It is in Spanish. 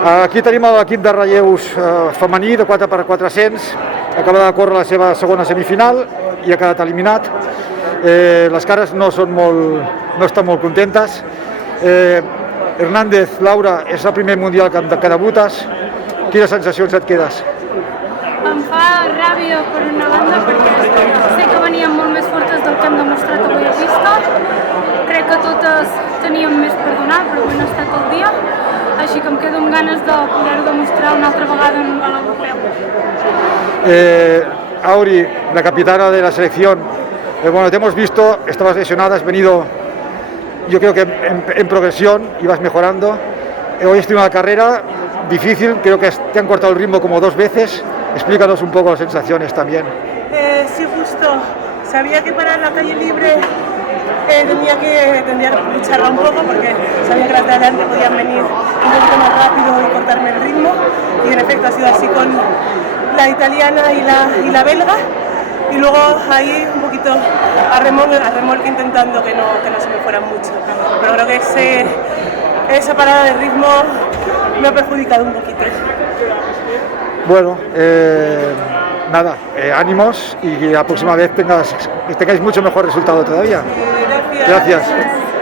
Aquí tenim l'equip de relleus femení de 4x400, acaba de córrer la seva segona semifinal i ha quedat eliminat. Les cares no estan molt contentes. Hernández, Laura, és el primer mundial que debutes. Quines sensacions et quedes? Em fa ràbia per una banda perquè sé que veníem molt més fortes del que hem demostrat avui a pista. Crec que totes teníem més per donar, però avui no ha estat el dia. Així que em quedo amb ganes de poder-ho demostrar una altra vegada a l'Europeu. Auri, la capitana de la selección, bueno, te hemos visto, estabas lesionada, has venido, yo creo que en progresión, ibas mejorando. Hoy has tenido una carrera difícil, creo que te han cortado el ritmo como 2 veces. Explícanos un poco las sensaciones también. Sí, justo. Sabía que para la calle libre tendría que lucharla un poco porque sabía que las de adelante podían venir un poquito más rápido y cortarme el ritmo. Y en efecto ha sido así con la italiana y la belga. Y luego ahí un poquito a remolque intentando que no se me fueran mucho. Pero creo que esa parada de ritmo me ha perjudicado un poquito. Bueno, nada, ánimos y la próxima vez tengáis mucho mejor resultado todavía. Gracias. Gracias.